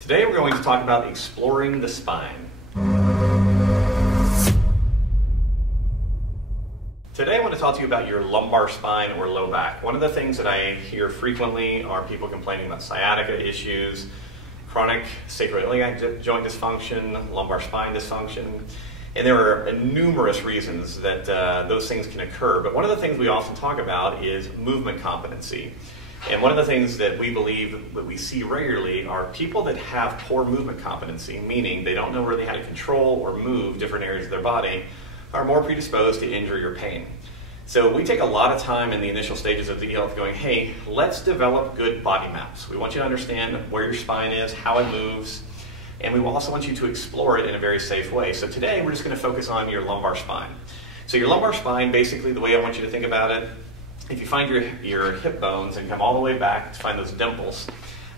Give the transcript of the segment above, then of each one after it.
Today we're going to talk about exploring the spine. Today I want to talk to you about your lumbar spine or low back. One of the things that I hear frequently are people complaining about sciatica issues, chronic sacroiliac joint dysfunction, lumbar spine dysfunction, and there are numerous reasons that those things can occur. But one of the things we often talk about is movement competency. And one of the things that we believe that we see regularly are people that have poor movement competency, meaning they don't know really how to control or move different areas of their body, are more predisposed to injury or pain. So we take a lot of time in the initial stages of e-health going, hey, let's develop good body maps. We want you to understand where your spine is, how it moves, and we also want you to explore it in a very safe way. So today we're just going to focus on your lumbar spine. So your lumbar spine, basically the way I want you to think about it, if you find your hip bones and come all the way back to find those dimples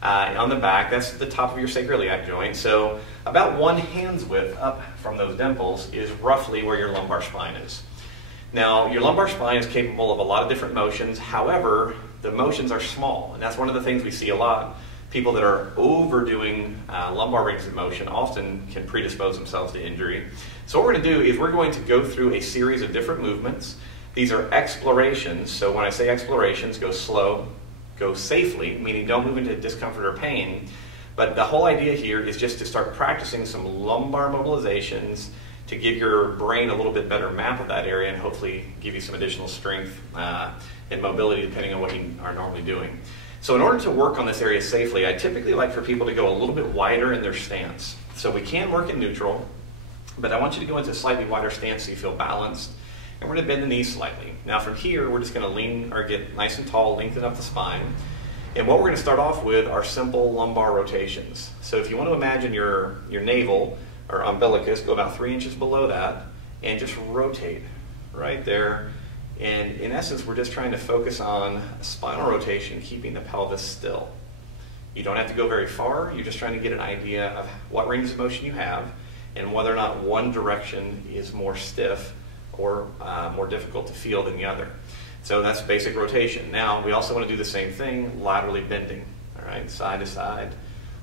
on the back, that's the top of your sacroiliac joint. So about one hand's width up from those dimples is roughly where your lumbar spine is. Now, your lumbar spine is capable of a lot of different motions. However, the motions are small, and that's one of the things we see a lot. People that are overdoing lumbar ranges of motion often can predispose themselves to injury. So what we're going to do is we're going to go through a series of different movements. These are explorations, so when I say explorations, go slow, go safely, meaning don't move into discomfort or pain. But the whole idea here is just to start practicing some lumbar mobilizations to give your brain a little bit better map of that area and hopefully give you some additional strength and mobility depending on what you are normally doing. So in order to work on this area safely, I typically like for people to go a little bit wider in their stance. So we can work in neutral, but I want you to go into a slightly wider stance so you feel balanced. And we're going to bend the knees slightly. Now from here, we're just going to lean or get nice and tall, lengthen up the spine. And what we're going to start off with are simple lumbar rotations. So if you want to imagine your navel or umbilicus, go about 3 inches below that and just rotate right there. And in essence, we're just trying to focus on a spinal rotation, keeping the pelvis still. You don't have to go very far. You're just trying to get an idea of what range of motion you have and whether or not one direction is more stiff or more difficult to feel than the other. So that's basic rotation. Now, we also want to do the same thing, laterally bending, all right, side to side.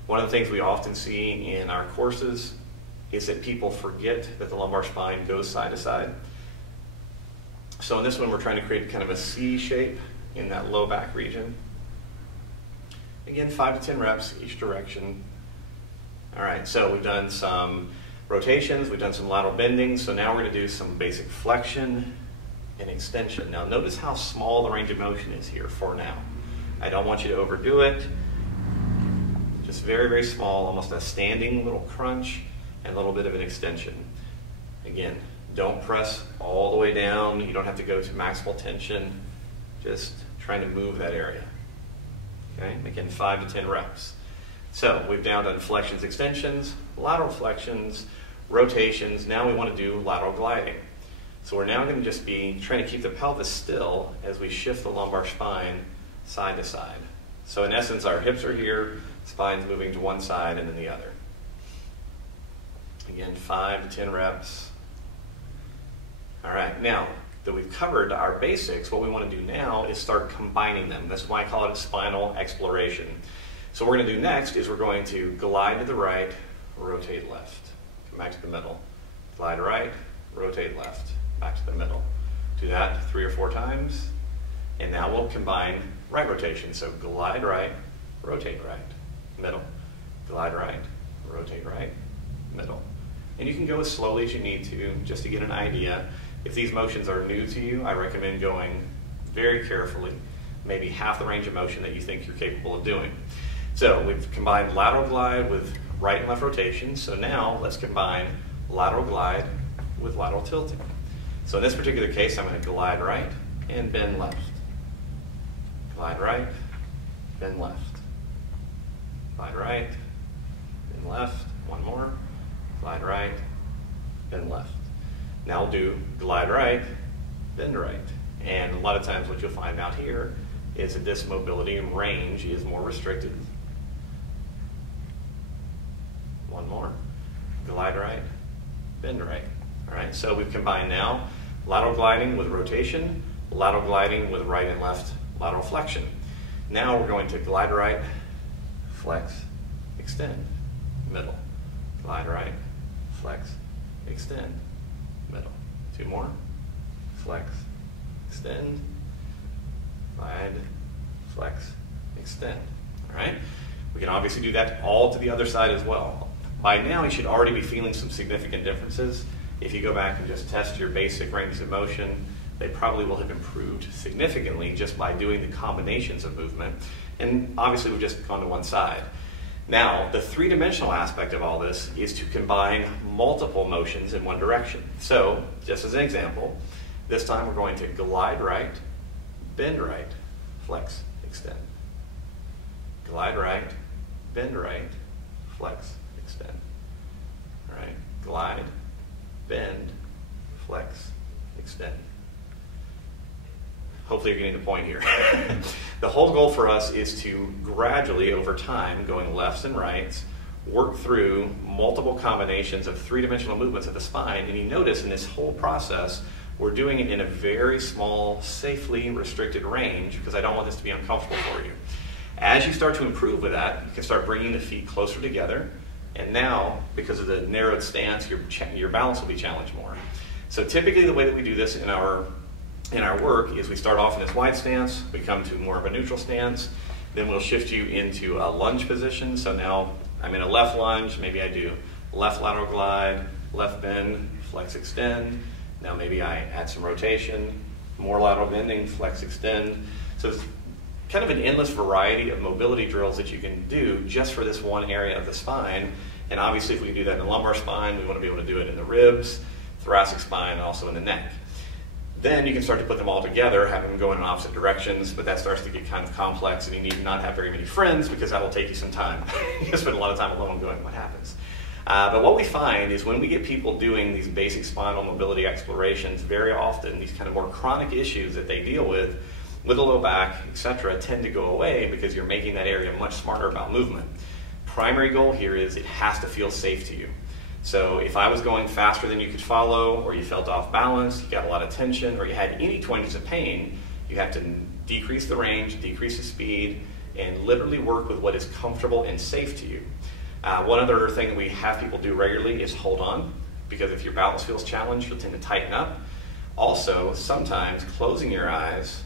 One of the things we often see in our courses is that people forget that the lumbar spine goes side to side. So in this one, we're trying to create kind of a C shape in that low back region. Again, 5 to 10 reps each direction. All right, so we've done some rotations, we've done some lateral bending, so now we're going to do some basic flexion and extension. Now notice how small the range of motion is here for now. I don't want you to overdo it. Just very, very small, almost a standing little crunch and a little bit of an extension. Again, don't press all the way down. You don't have to go to maximal tension. Just trying to move that area. Okay, again, 5 to 10 reps. So we've now done flexions, extensions, lateral flexions, rotations. Now we want to do lateral gliding. So we're now going to just be trying to keep the pelvis still as we shift the lumbar spine side to side. So in essence, our hips are here, spine's moving to one side and then the other. Again, 5 to 10 reps. All right, now that we've covered our basics, what we want to do now is start combining them. That's why I call it a spinal exploration. So what we're going to do next is we're going to glide to the right, rotate left, come back to the middle, glide right, rotate left, back to the middle. Do that 3 or 4 times, and now we'll combine right rotation. So glide right, rotate right, middle, glide right, rotate right, middle. And you can go as slowly as you need to just to get an idea. If these motions are new to you, I recommend going very carefully, maybe half the range of motion that you think you're capable of doing. So we've combined lateral glide with right and left rotation. So now let's combine lateral glide with lateral tilting. So in this particular case, I'm going to glide right and bend left. Glide right, bend left. Glide right, bend left. One more. Glide right, bend left. Now we'll do glide right, bend right. And a lot of times what you'll find out here is that this mobility and range is more restricted. One more. Glide right, bend right. All right, so we've combined now lateral gliding with rotation, lateral gliding with right and left lateral flexion. Now we're going to glide right, flex, extend. middle. Glide right, flex, extend, middle. 2 more. Flex, extend, glide, flex, extend. All right? We can obviously do that all to the other side as well. By now, you should already be feeling some significant differences. If you go back and just test your basic ranges of motion, they probably will have improved significantly just by doing the combinations of movement. And obviously, we've just gone to one side. Now, the 3-dimensional aspect of all this is to combine multiple motions in one direction. So, just as an example, this time we're going to glide right, bend right, flex, extend. Glide right, bend right, flex, extend. All right, glide, bend, flex, extend. Hopefully you're getting the point here. The whole goal for us is to gradually, over time, going lefts and rights, work through multiple combinations of 3-dimensional movements of the spine. And you notice in this whole process, we're doing it in a very small, safely restricted range because I don't want this to be uncomfortable for you. As you start to improve with that, you can start bringing the feet closer together. And now, because of the narrowed stance, your balance will be challenged more. So typically the way that we do this in our work is we start off in this wide stance, we come to more of a neutral stance, then we'll shift you into a lunge position. So now I'm in a left lunge, maybe I do left lateral glide, left bend, flex extend. Now maybe I add some rotation, more lateral bending, flex extend. So it's kind of an endless variety of mobility drills that you can do just for this one area of the spine. And obviously if we do that in the lumbar spine, we want to be able to do it in the ribs, thoracic spine, and also in the neck. Then you can start to put them all together, having them go in opposite directions, but that starts to get kind of complex, and you need to not have very many friends because that will take you some time. You spend a lot of time alone going, what happens? But what we find is when we get people doing these basic spinal mobility explorations, very often these kind of more chronic issues that they deal with the low back, etc., tend to go away because you're making that area much smarter about movement. Primary goal here is it has to feel safe to you. So if I was going faster than you could follow, or you felt off balance, you got a lot of tension, or you had any twinges of pain, you have to decrease the range, decrease the speed, and literally work with what is comfortable and safe to you. One other thing that we have people do regularly is hold on, because if your balance feels challenged, you'll tend to tighten up. Also, sometimes closing your eyes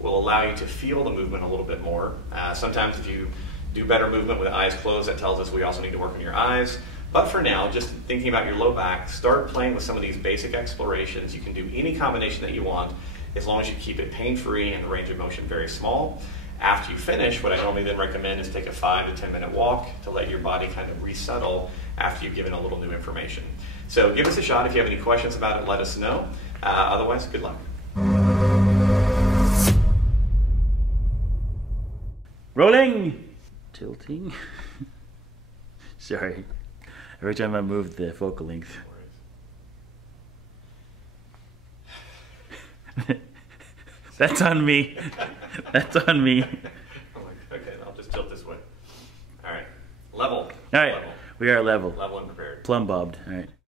will allow you to feel the movement a little bit more. Sometimes if you do better movement with eyes closed, that tells us we also need to work on your eyes. But for now, just thinking about your low back, start playing with some of these basic explorations. You can do any combination that you want as long as you keep it pain-free and the range of motion very small. After you finish, what I normally then recommend is take a 5 to 10 minute walk to let your body kind of resettle after you've given a little new information. So give us a shot. If you have any questions about it, let us know. Otherwise, good luck. Rolling! Tilting. Sorry. Every time I move the focal length. That's on me. That's on me. Okay, I'll just tilt this way. All right. Level. All right. Level. We are level. Level and prepared. Plumb bobbed. All right.